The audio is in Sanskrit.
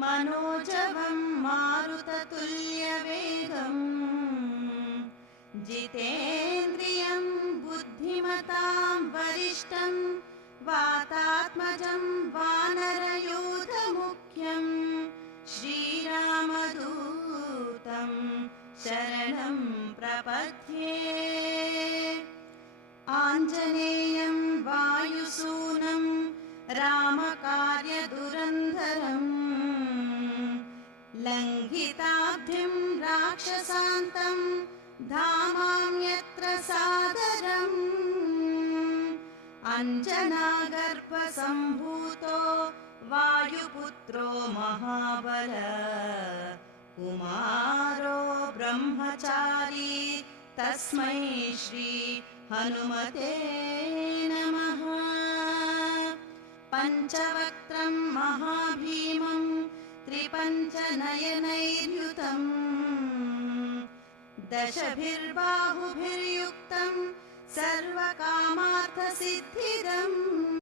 मनोजवं मारुततुल्यवेगम् जितेन्द्रियं बुद्धिमतां वरिष्ठं वातात्मजं वानरयूथमुख्यं श्रीरामदूतं शरणं प्रपद्ये। आञ्जनेयं वायुसूनं रामकार्यदुरन्धरम् लङ्घिताब्धिं राक्षसान्तं धामाम्यत्र सादरम्। अञ्जनागर्भसम्भूतो वायुपुत्रो महाबल कुमारो ब्रह्मचारी तस्मै श्री हनुमते नमः। पञ्चवक्त्रं महाभीमं त्रिपञ्चनयनैर्युतं दशभिर्बाहुभिर्युक्तं सर्वकामार्थसिद्धिदम्।